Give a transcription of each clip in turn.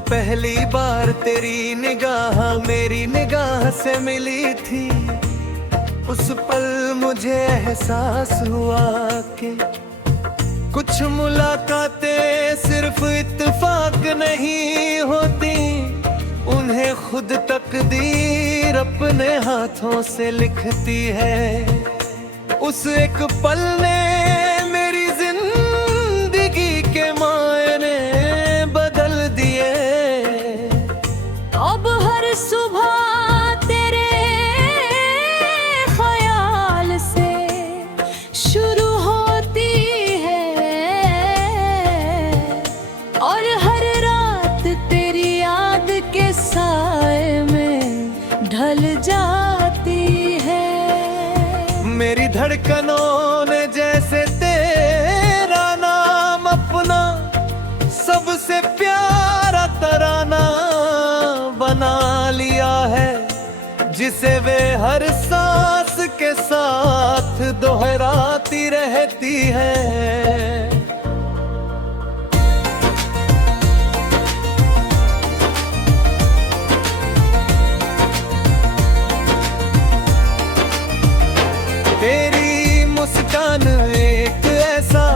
पहली बार तेरी निगाह मेरी निगाह से मिली थी, उस पल मुझे एहसास हुआ कि कुछ मुलाकातें सिर्फ इत्तेफाक नहीं होती, उन्हें खुद तकदीर अपने हाथों से लिखती है। उस एक पल ने मेरी जिंदगी के मायने बदल दिए। अब हर सुबह तेरे ख्याल से शुरू होती है और हर रात तेरी याद के साए में ढल जाती है। मेरी धड़कनों ने जैसे तेरा नाम अपना सबसे प्यारा तराना बना लिया है, जिसे वे हर सांस के साथ दोहराती रहती है। तेरी मुस्कान एक ऐसा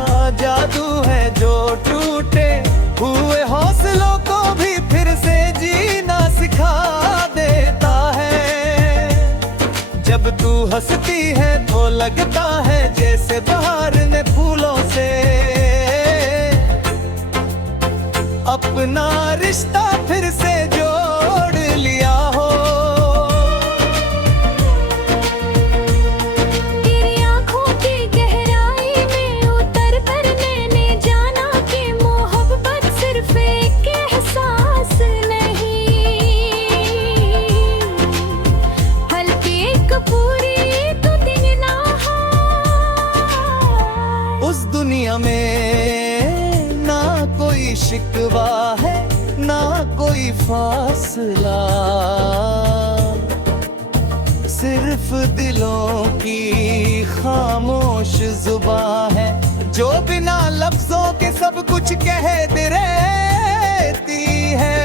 जादू है जो टूटे हुए हौसलों को भी फिर से जीना सिखा देता है। जब तू हंसती है तो लगता है जैसे बहार ने फूलों से अपना रिश्ता फिर से जोड़ लिया हो। उस दुनिया में ना कोई शिकवा है ना कोई फासला, सिर्फ दिलों की खामोश जुबान है जो बिना लफ्जों के सब कुछ कह दे रहती है।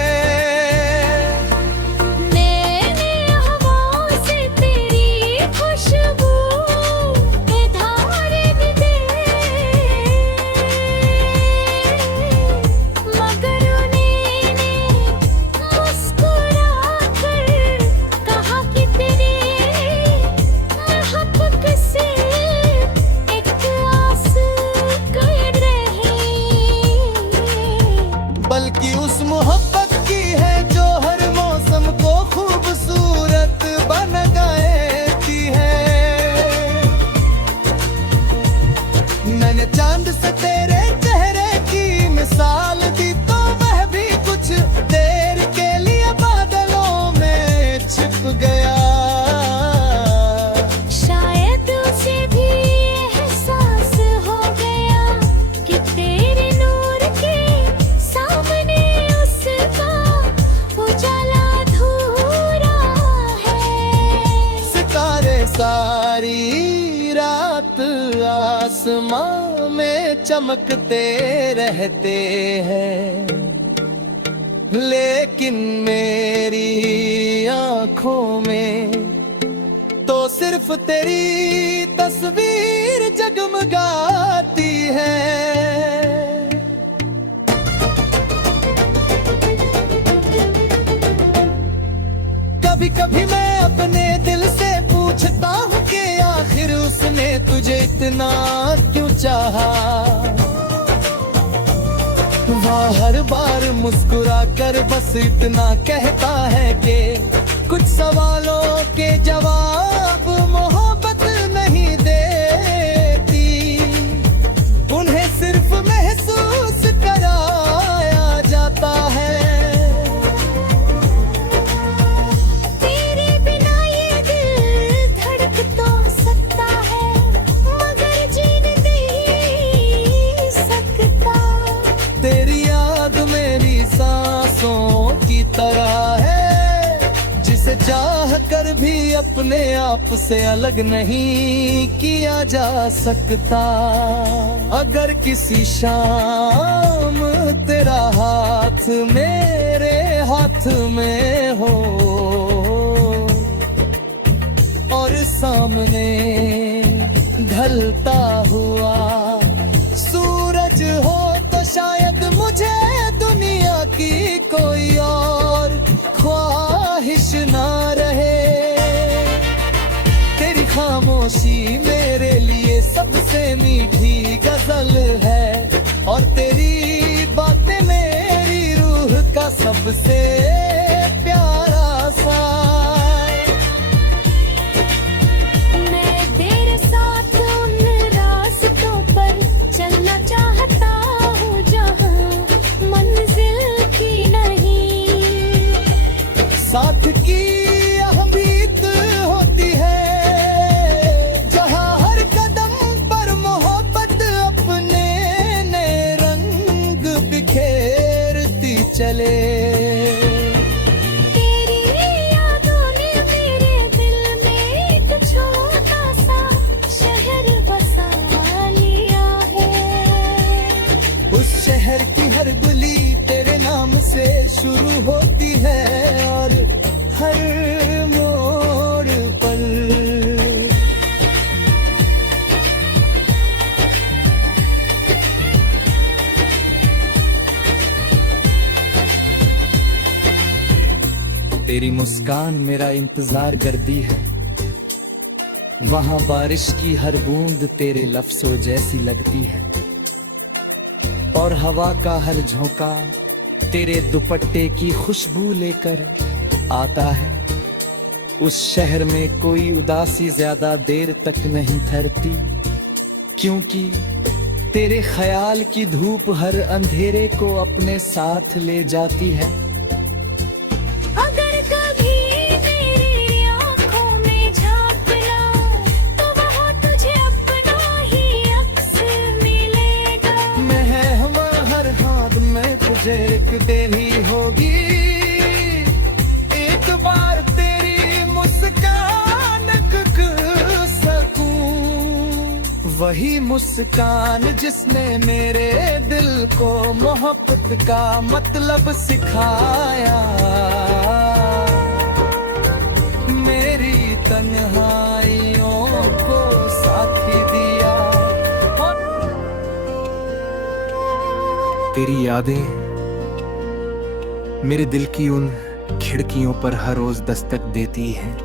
बल्कि उस मोहब्बत की है जो हर मौसम को खूबसूरत बनाती है। मैंने चांद से तेरे चेहरे की मिसाल दी तो वह भी कुछ देर के लिए बादलों में छिप गया। शायद उसे भी एहसास हो गया कि तेरे नूर के सामने उसका उजाला अधूरा है। सितारे सारी रात आसमां में चमकते रहते हैं, लेकिन मेरी आंखों में तो सिर्फ तेरी तस्वीर जगमगाती है। कभी कभी मैं अपने दिल से पूछता हूँ कि आखिर उसने तुझे इतना क्यों चाहा। वह हर बार मुस्कुरा कर बस इतना कहता है कि कुछ सवालों के जवाब मोहब्बत नहीं देती, उन्हें सिर्फ महसूस कराया जाता है। की तरह है जिसे चाह कर और भी अपने आप से अलग नहीं किया जा सकता। अगर किसी शाम तेरा हाथ मेरे हाथ में हो और सामने ढलता हुआ सूरज हो तो शायद मुझे दुनिया की कोई और ख्वाहिश ना रहे। तेरी खामोशी मेरे लिए सबसे मीठी गजल है और तेरी बातें मेरी रूह का सबसे प्यारा सा। मैं तेरे साथ उन रास्तों पर चलना चाहता हूँ जहाँ मंजिल की नहीं। साथ की अहमियत होती है जहाँ हर कदम पर मोहब्बत अपने नए रंग बिखेरती चले। तेरी यादों ने मेरे दिल में एक छोटा सा शहर बसा लिया है। उस शहर की हर गली तेरे नाम से शुरू होती है और हर मोड़ पर तेरी मुस्कान मेरा इंतजार करती है। वहाँ बारिश की हर बूंद तेरे लफ्जों जैसी लगती है और हवा का हर झोंका तेरे दुपट्टे की खुशबू लेकर आता है। उस शहर में कोई उदासी ज्यादा देर तक नहीं ठहरती क्योंकि तेरे ख्याल की धूप हर अंधेरे को अपने साथ ले जाती है। अगर कभी मेरी आँखों में झांकना तो वहाँ तुझे अपना ही अक्स मिलेगा। मैं हर हाथ में तुझे एक देनी होगी। एक बार तेरी मुस्कान सकूं, वही मुस्कान जिसने मेरे दिल को मोहब्बत का मतलब सिखाया। मेरी तन्हाइयों को साथी दिया। तेरी यादें मेरे दिल की उन खिड़कियों पर हर रोज दस्तक देती हैं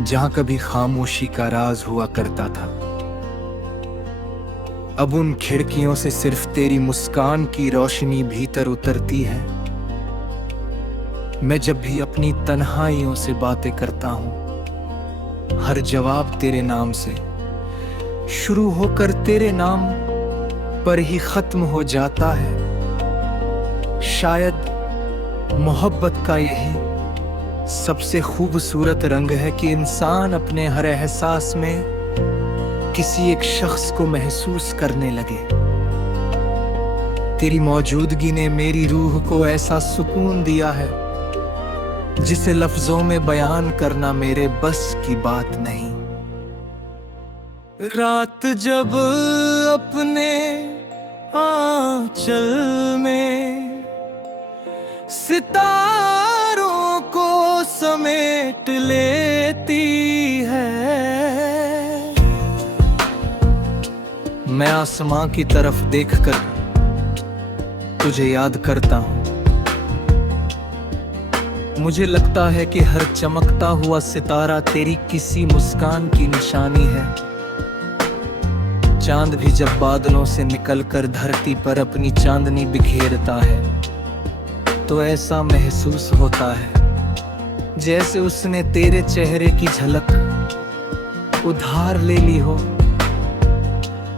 जहां कभी खामोशी का राज हुआ करता था। अब उन खिड़कियों से सिर्फ तेरी मुस्कान की रोशनी भीतर उतरती है। मैं जब भी अपनी तन्हाइयों से बातें करता हूं, हर जवाब तेरे नाम से शुरू होकर तेरे नाम पर ही खत्म हो जाता है। शायद मोहब्बत का यही सबसे खूबसूरत रंग है कि इंसान अपने हर एहसास में किसी एक शख्स को महसूस करने लगे। तेरी मौजूदगी ने मेरी रूह को ऐसा सुकून दिया है जिसे लफ्जों में बयान करना मेरे बस की बात नहीं। रात जब अपने आंचल में सितारों को समेट लेती है, मैं आसमां की तरफ देखकर तुझे याद करता हूँ। मुझे लगता है कि हर चमकता हुआ सितारा तेरी किसी मुस्कान की निशानी है। चांद भी जब बादलों से निकलकर धरती पर अपनी चांदनी बिखेरता है तो ऐसा महसूस होता है जैसे उसने तेरे चेहरे की झलक उधार ले ली हो।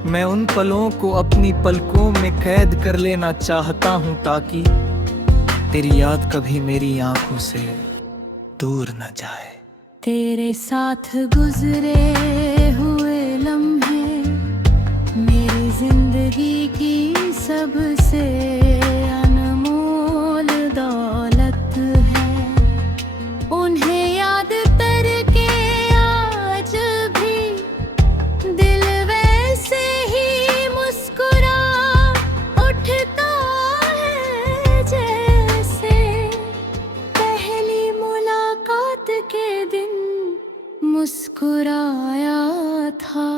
मैं उन पलों को अपनी पलकों में कैद कर लेना चाहता हूँ ताकि तेरी याद कभी मेरी आंखों से दूर न जाए। तेरे साथ गुजरे हुए लम्हे मेरी जिंदगी की सबसे अनमोल दौलत है। उन्हें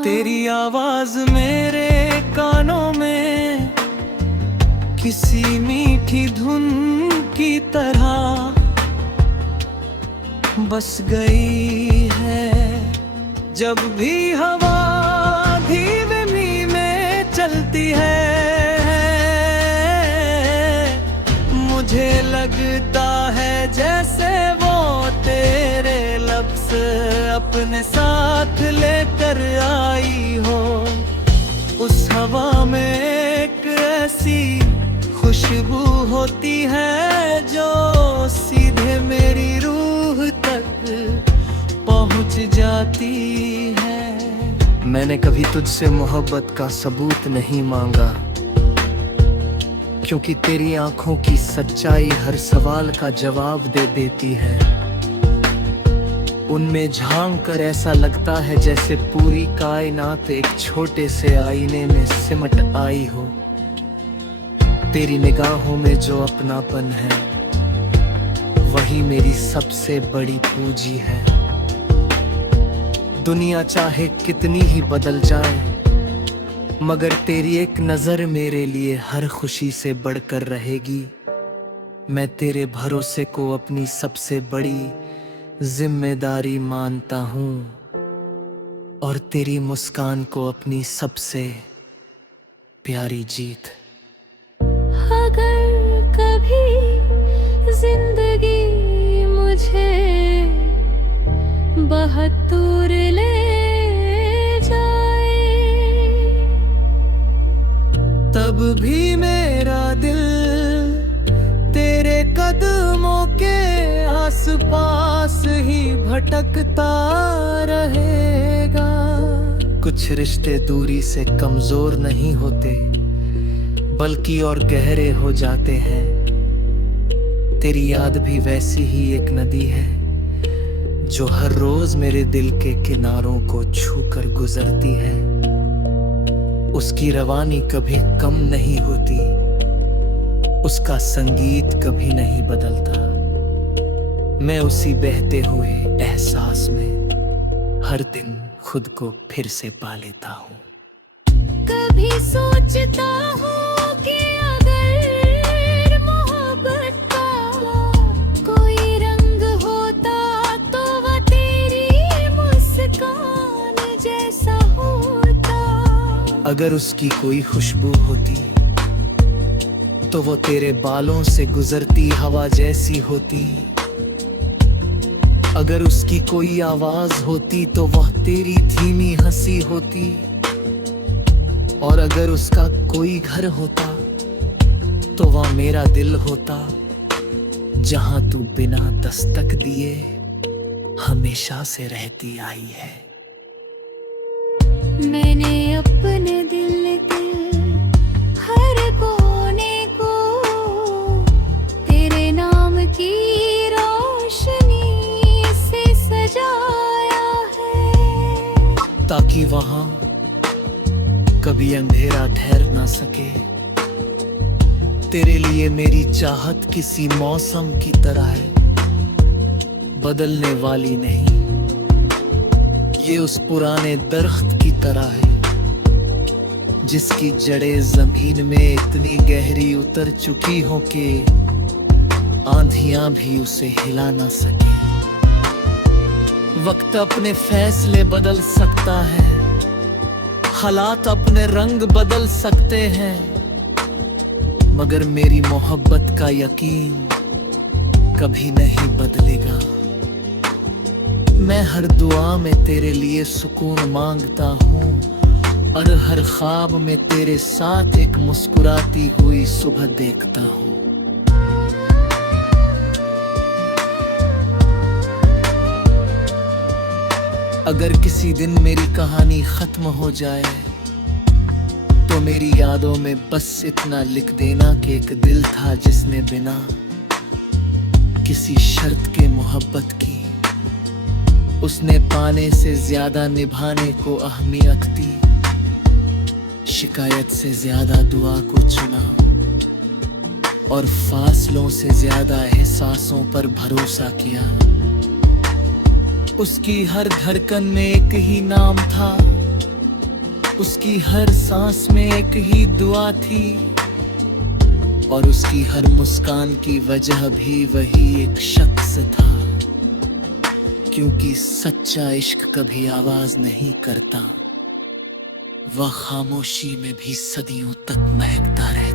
तेरी आवाज मेरे कानों में किसी मीठी धुन की तरह बस गई है। जब भी हवा धीमी में चलती है, मुझे लगता है जैसे वो तेरे लफ्ज़ अपने साथ लेकर आई हो। उस हवा में एक ऐसी खुशबू होती है जो सीधे मेरी रूह तक पहुंच जाती है। मैंने कभी तुझसे मोहब्बत का सबूत नहीं मांगा, क्योंकि तेरी आंखों की सच्चाई हर सवाल का जवाब दे देती है। उनमें झांक कर ऐसा लगता है जैसे पूरी कायनात एक छोटे से आईने में सिमट आई हो। तेरी निगाहों में जो अपनापन है, वही मेरी सबसे बड़ी पूंजी है। दुनिया चाहे कितनी ही बदल जाए, मगर तेरी एक नजर मेरे लिए हर खुशी से बढ़कर रहेगी। मैं तेरे भरोसे को अपनी सबसे बड़ी जिम्मेदारी मानता हूँ, और तेरी मुस्कान को अपनी सबसे प्यारी जीत। अगर कभी जिंदगी मुझे बहुत दूर ले जाए, तब भी मेरा दिल तेरे कदमों के आसपास ही भटकता रहेगा। कुछ रिश्ते दूरी से कमजोर नहीं होते, बल्कि और गहरे हो जाते हैं। तेरी याद भी वैसी ही एक नदी है, जो हर रोज मेरे दिल के किनारों को छूकर गुजरती है। उसकी रवानी कभी कम नहीं होती, उसका संगीत कभी नहीं बदलता। मैं उसी बहते हुए एहसास में हर दिन खुद को फिर से पा लेता हूँ। कभी सोचता हूँ कि अगर मोहब्बत का कोई रंग होता तो वह तेरी मुस्कान जैसा होता। अगर उसकी कोई खुशबू होती तो वो तेरे बालों से गुजरती हवा जैसी होती। अगर उसकी कोई आवाज होती तो वह तेरी धीमी हंसी होती। और अगर उसका कोई घर होता तो वह मेरा दिल होता, जहां तू बिना दस्तक दिए हमेशा से रहती आई है। मैंने अपने दिल के हर कोने को तेरे नाम की रोशनी से सजाया है, ताकि वहां कभी अंधेरा ठहर ना सके। तेरे लिए मेरी चाहत किसी मौसम की तरह है, बदलने वाली नहीं। ये उस पुराने दरख्त की तरह है, जिसकी जड़ें जमीन में इतनी गहरी उतर चुकी हो कि आंधियां भी उसे हिला ना सके। वक्त अपने फैसले बदल सकता है, हालात अपने रंग बदल सकते हैं, मगर मेरी मोहब्बत का यकीन कभी नहीं बदलेगा। मैं हर दुआ में तेरे लिए सुकून मांगता हूँ, और हर ख्वाब में तेरे साथ एक मुस्कुराती हुई सुबह देखता हूँ। अगर किसी दिन मेरी कहानी खत्म हो जाए तो मेरी यादों में बस इतना लिख देना कि एक दिल था जिसने बिना किसी शर्त के मोहब्बत की। उसने पाने से ज्यादा निभाने को अहमियत दी, शिकायत से ज्यादा दुआ को चुना, और फासलों से ज्यादा एहसासों पर भरोसा किया। उसकी हर धड़कन में एक ही नाम था, उसकी हर सांस में एक ही दुआ थी, और उसकी हर मुस्कान की वजह भी वही एक शख्स था। क्योंकि सच्चा इश्क कभी आवाज नहीं करता, वह खामोशी में भी सदियों तक महकता रहता।